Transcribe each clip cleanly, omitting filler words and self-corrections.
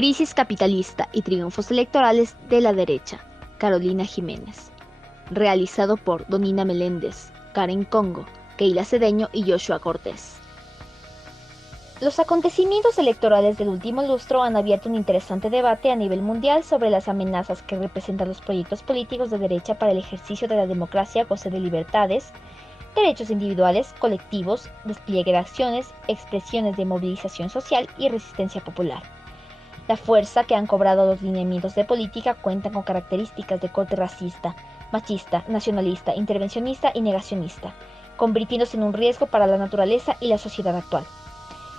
Crisis capitalista y triunfos electorales de la derecha. Carolina Jiménez. Realizado por Donina Meléndez, Karen Congo, Keila Cedeño y Joshua Cortés. Los acontecimientos electorales del último lustro han abierto un interesante debate a nivel mundial sobre las amenazas que representan los proyectos políticos de derecha para el ejercicio de la democracia, goce de libertades, derechos individuales, colectivos, despliegue de acciones, expresiones de movilización social y resistencia popular. La fuerza que han cobrado los lineamientos de política cuentan con características de corte racista, machista, nacionalista, intervencionista y negacionista, convirtiéndose en un riesgo para la naturaleza y la sociedad actual.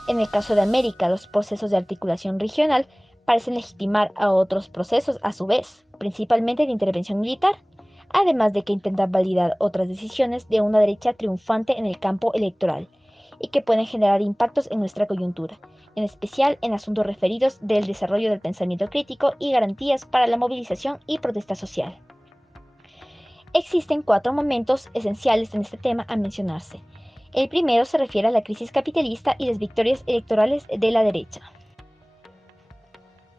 En el caso de América, los procesos de articulación regional parecen legitimar a otros procesos a su vez, principalmente de intervención militar, además de que intentan validar otras decisiones de una derecha triunfante en el campo electoral y que pueden generar impactos en nuestra coyuntura, en especial en asuntos referidos del desarrollo del pensamiento crítico y garantías para la movilización y protesta social. Existen 4 momentos esenciales en este tema a mencionarse. El primero se refiere a la crisis capitalista y las victorias electorales de la derecha.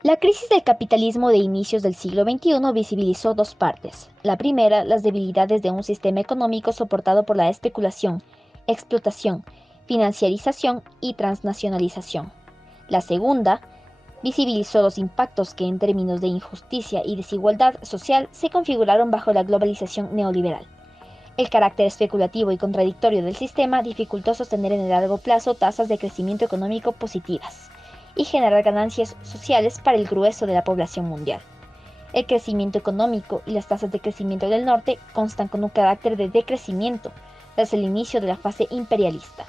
La crisis del capitalismo de inicios del siglo XXI visibilizó 2 partes. La primera, las debilidades de un sistema económico soportado por la especulación, explotación, financiarización y transnacionalización. La segunda, visibilizó los impactos que en términos de injusticia y desigualdad social se configuraron bajo la globalización neoliberal. El carácter especulativo y contradictorio del sistema dificultó sostener en el largo plazo tasas de crecimiento económico positivas y generar ganancias sociales para el grueso de la población mundial. El crecimiento económico y las tasas de crecimiento del norte constan con un carácter de decrecimiento tras el inicio de la fase imperialista.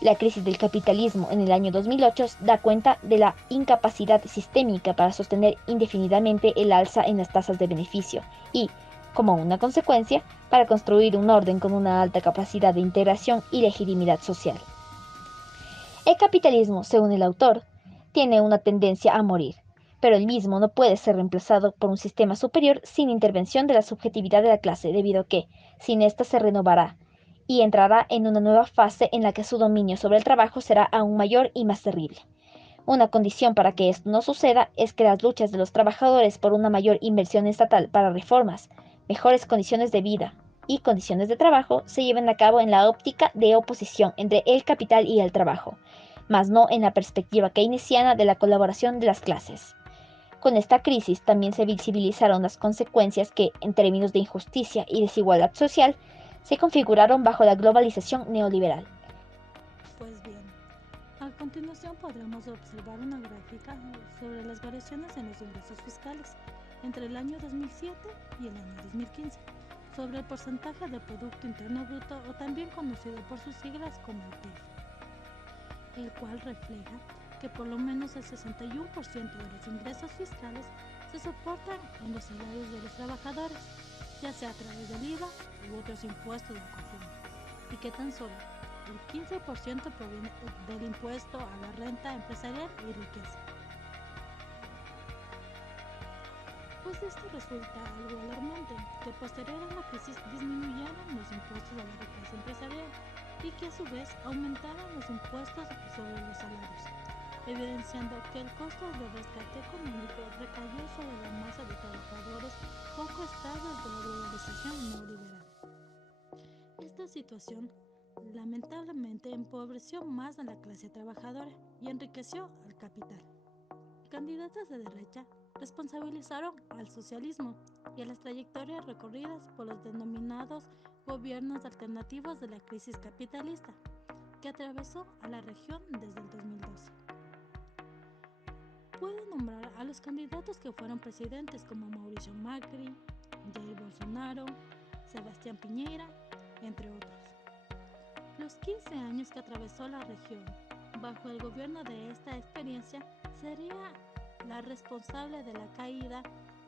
La crisis del capitalismo en el año 2008 da cuenta de la incapacidad sistémica para sostener indefinidamente el alza en las tasas de beneficio y, como una consecuencia, para construir un orden con una alta capacidad de integración y legitimidad social. El capitalismo, según el autor, tiene una tendencia a morir, pero el mismo no puede ser reemplazado por un sistema superior sin intervención de la subjetividad de la clase, debido a que, sin ésta se renovará y entrará en una nueva fase en la que su dominio sobre el trabajo será aún mayor y más terrible. Una condición para que esto no suceda es que las luchas de los trabajadores por una mayor inversión estatal para reformas, mejores condiciones de vida y condiciones de trabajo se lleven a cabo en la óptica de oposición entre el capital y el trabajo, mas no en la perspectiva keynesiana de la colaboración de las clases. Con esta crisis también se visibilizaron las consecuencias que, en términos de injusticia y desigualdad social, se configuraron bajo la globalización neoliberal. Pues bien, a continuación podremos observar una gráfica sobre las variaciones en los ingresos fiscales entre el año 2007 y el año 2015, sobre el porcentaje del Producto Interno Bruto, o también conocido por sus siglas como el PIB, el cual refleja que por lo menos el 61% de los ingresos fiscales se soportan en los salarios de los trabajadores, ya sea a través del IVA u otros impuestos de consumo, y que tan solo el 15% proviene del impuesto a la renta empresarial y riqueza. Pues esto resulta algo alarmante, que posterior a la crisis disminuyeron los impuestos a la riqueza empresarial y que a su vez aumentaron los impuestos sobre los salarios, evidenciando que el costo del rescate económico recayó sobre la masa de trabajadores poco estables de la globalización neoliberal. Esta situación lamentablemente empobreció más a la clase trabajadora y enriqueció al capital. Candidatos de derecha responsabilizaron al socialismo y a las trayectorias recorridas por los denominados gobiernos alternativos de la crisis capitalista, que atravesó a la región desde el 2012. Puedo nombrar a los candidatos que fueron presidentes como Mauricio Macri, Jair Bolsonaro, Sebastián Piñera, entre otros. Los 15 años que atravesó la región bajo el gobierno de esta experiencia sería la responsable de la caída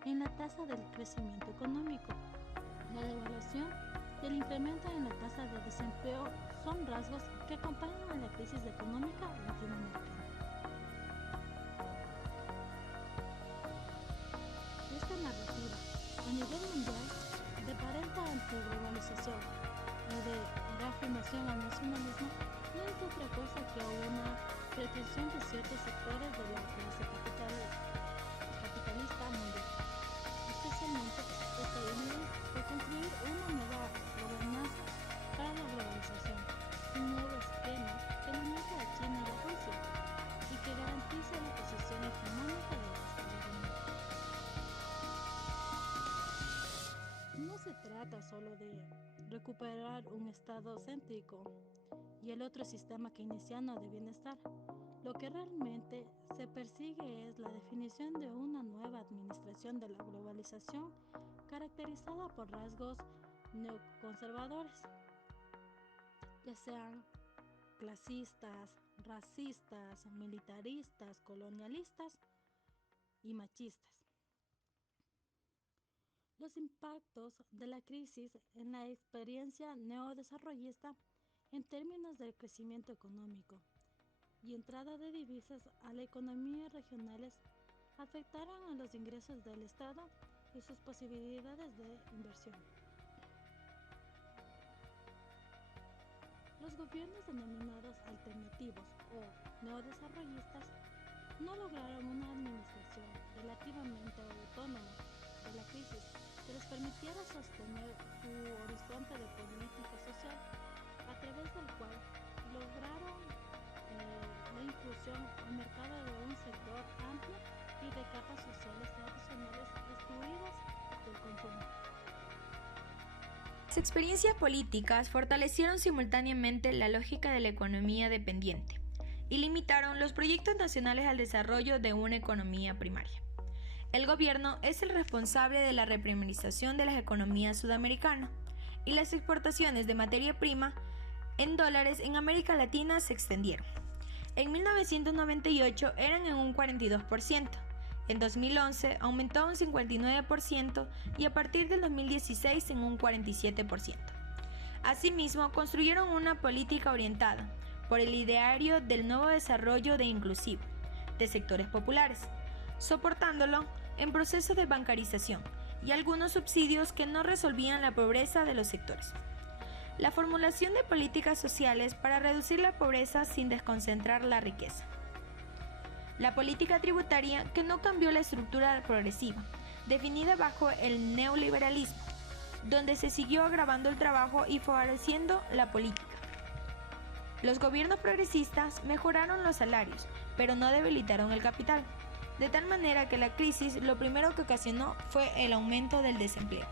en la tasa del crecimiento económico. La devaluación y el incremento en la tasa de desempleo son rasgos que acompañan a la crisis económica latinoamericana. Esta narrativa a nivel mundial de aparente antiglobalización y de reafirmación al nacionalismo no es otra cosa que una pretensión de ciertos sectores de la clase capitalista capitalista mundial, especialmente estadounidense, por construir una nueva gobernanza para la globalización, un nuevo esquema que limite a China y a Rusia y que garantice la posición hegemónica de los Estados Unidos. No se trata solo de recuperar un estado céntrico y el otro sistema keynesiano de bienestar. Lo que realmente se persigue es la definición de una nueva administración de la globalización caracterizada por rasgos neoconservadores, ya sean clasistas, racistas, militaristas, colonialistas y machistas. Los impactos de la crisis en la experiencia neodesarrollista en términos del crecimiento económico y entrada de divisas a la economía regionales afectaron a los ingresos del Estado y sus posibilidades de inversión. Los gobiernos denominados alternativos o neodesarrollistas no lograron una administración relativamente autónoma de la crisis que les permitiera sostener su horizonte de política social, a través del cual lograron la inclusión al mercado de un sector amplio y de capas sociales tradicionales excluidas del consumo. Las experiencias políticas fortalecieron simultáneamente la lógica de la economía dependiente y limitaron los proyectos nacionales al desarrollo de una economía primaria. El gobierno es el responsable de la reprimarización de las economías sudamericanas y las exportaciones de materia prima en dólares en América Latina se extendieron. En 1998 eran en un 42%, en 2011 aumentó a un 59% y a partir del 2016 en un 47%. Asimismo, construyeron una política orientada por el ideario del nuevo desarrollo de inclusivo de sectores populares, soportándolo en procesos de bancarización y algunos subsidios que no resolvían la pobreza de los sectores. La formulación de políticas sociales para reducir la pobreza sin desconcentrar la riqueza. La política tributaria que no cambió la estructura progresiva, definida bajo el neoliberalismo, donde se siguió agravando el trabajo y favoreciendo la política. Los gobiernos progresistas mejoraron los salarios, pero no debilitaron el capital, de tal manera que la crisis lo primero que ocasionó fue el aumento del desempleo.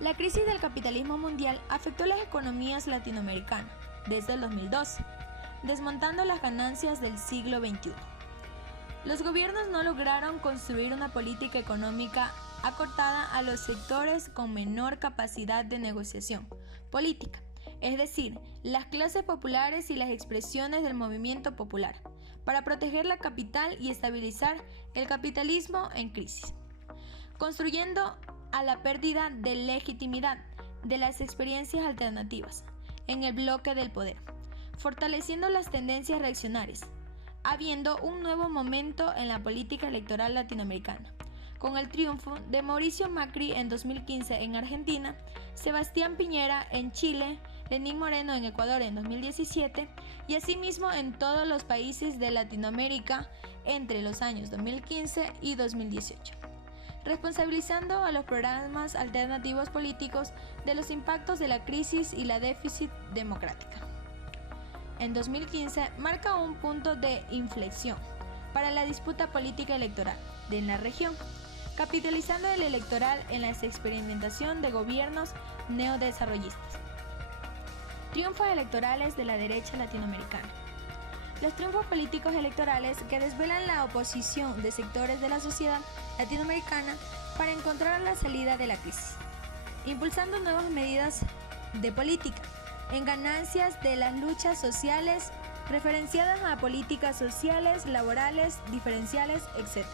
La crisis del capitalismo mundial afectó las economías latinoamericanas desde el 2012, desmontando las ganancias del siglo XXI. Los gobiernos no lograron construir una política económica acotada a los sectores con menor capacidad de negociación política, es decir, las clases populares y las expresiones del movimiento popular, para proteger la capital y estabilizar el capitalismo en crisis, construyendo a la pérdida de legitimidad de las experiencias alternativas en el bloque del poder, fortaleciendo las tendencias reaccionarias, habiendo un nuevo momento en la política electoral latinoamericana, con el triunfo de Mauricio Macri en 2015 en Argentina, Sebastián Piñera en Chile, Lenín Moreno en Ecuador en 2017 y asimismo en todos los países de Latinoamérica entre los años 2015 y 2018. Responsabilizando a los programas alternativos políticos de los impactos de la crisis y la déficit democrática. En 2015 marca un punto de inflexión para la disputa política electoral en la región, capitalizando el electoral en la experimentación de gobiernos neodesarrollistas. Triunfos electorales de la derecha latinoamericana. Los triunfos políticos electorales que desvelan la oposición de sectores de la sociedad latinoamericana para encontrar la salida de la crisis, impulsando nuevas medidas de política en ganancias de las luchas sociales referenciadas a políticas sociales, laborales, diferenciales, etc.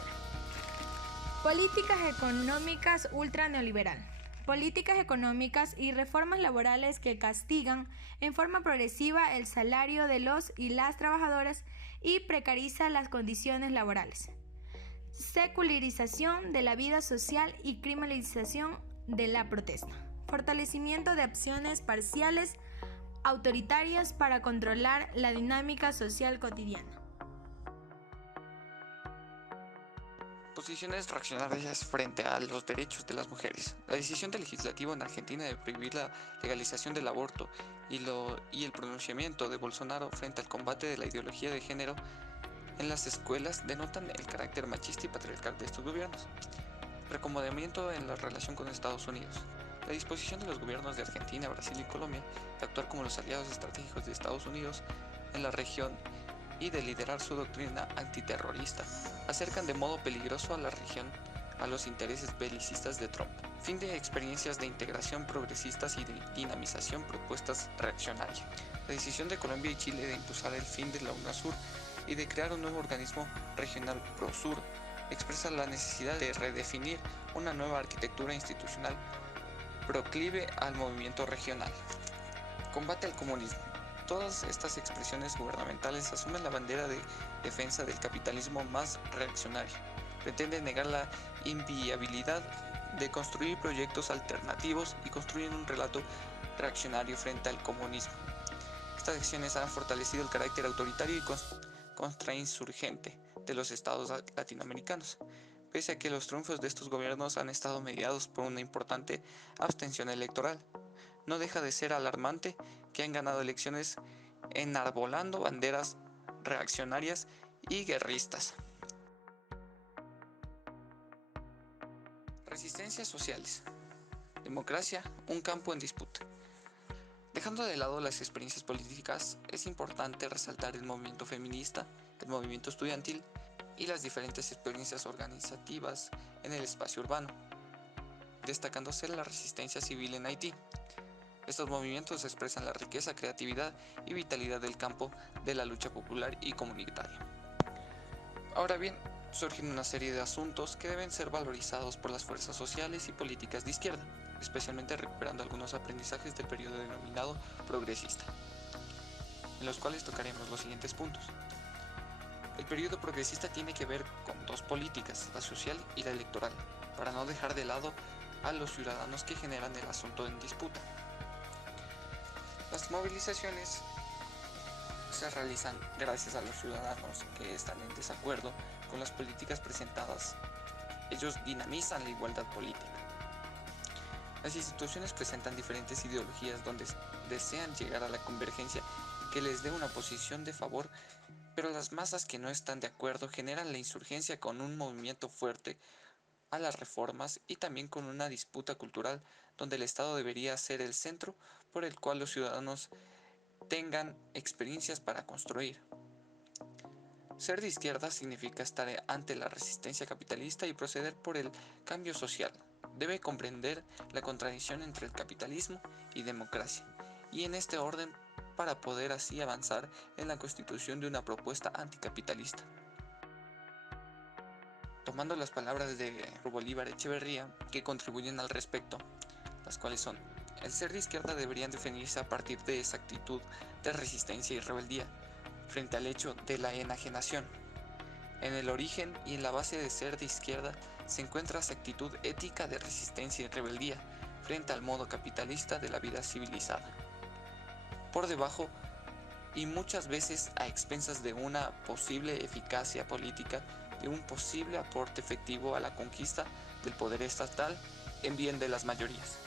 Políticas económicas ultraneoliberal. Políticas económicas y reformas laborales que castigan en forma progresiva el salario de los y las trabajadoras y precariza las condiciones laborales. Secularización de la vida social y criminalización de la protesta. Fortalecimiento de acciones parciales autoritarias para controlar la dinámica social cotidiana. Posiciones reaccionarias frente a los derechos de las mujeres. La decisión del legislativo en Argentina de prohibir la legalización del aborto y el pronunciamiento de Bolsonaro frente al combate de la ideología de género en las escuelas denotan el carácter machista y patriarcal de estos gobiernos. Reacomodamiento en la relación con Estados Unidos. La disposición de los gobiernos de Argentina, Brasil y Colombia de actuar como los aliados estratégicos de Estados Unidos en la región y de liderar su doctrina antiterrorista acercan de modo peligroso a la región a los intereses belicistas de Trump. Fin de experiencias de integración progresistas y de dinamización propuestas reaccionarias. La decisión de Colombia y Chile de impulsar el fin de la UNASUR y de crear un nuevo organismo regional PROSUR expresa la necesidad de redefinir una nueva arquitectura institucional proclive al movimiento regional. Combate al comunismo. Todas estas expresiones gubernamentales asumen la bandera de defensa del capitalismo más reaccionario. Pretenden negar la inviabilidad de construir proyectos alternativos y construyen un relato reaccionario frente al comunismo. Estas acciones han fortalecido el carácter autoritario y contrainsurgente de los estados latinoamericanos, pese a que los triunfos de estos gobiernos han estado mediados por una importante abstención electoral. No deja de ser alarmante que han ganado elecciones enarbolando banderas reaccionarias y guerristas. Resistencias sociales. Democracia, un campo en disputa. Dejando de lado las experiencias políticas, es importante resaltar el movimiento feminista, el movimiento estudiantil y las diferentes experiencias organizativas en el espacio urbano, destacándose la resistencia civil en Haití. Estos movimientos expresan la riqueza, creatividad y vitalidad del campo de la lucha popular y comunitaria. Ahora bien, surgen una serie de asuntos que deben ser valorizados por las fuerzas sociales y políticas de izquierda, especialmente recuperando algunos aprendizajes del periodo denominado progresista, en los cuales tocaremos los siguientes puntos. El periodo progresista tiene que ver con dos políticas, la social y la electoral, para no dejar de lado a los ciudadanos que generan el asunto en disputa. Las movilizaciones se realizan gracias a los ciudadanos que están en desacuerdo con las políticas presentadas. Ellos dinamizan la igualdad política. Las instituciones presentan diferentes ideologías donde desean llegar a la convergencia que les dé una posición de favor, pero las masas que no están de acuerdo generan la insurgencia con un movimiento fuerte a las reformas y también con una disputa cultural donde el Estado debería ser el centro por el cual los ciudadanos tengan experiencias para construir. Ser de izquierda significa estar ante la resistencia capitalista y proceder por el cambio social. Debe comprender la contradicción entre el capitalismo y democracia, y en este orden para poder así avanzar en la constitución de una propuesta anticapitalista. Tomando las palabras de Bolívar Echeverría, que contribuyen al respecto, las cuales son: el ser de izquierda deberían definirse a partir de esa actitud de resistencia y rebeldía frente al hecho de la enajenación. En el origen y en la base de ser de izquierda se encuentra esa actitud ética de resistencia y rebeldía frente al modo capitalista de la vida civilizada. Por debajo, y muchas veces a expensas de una posible eficacia política, de un posible aporte efectivo a la conquista del poder estatal en bien de las mayorías.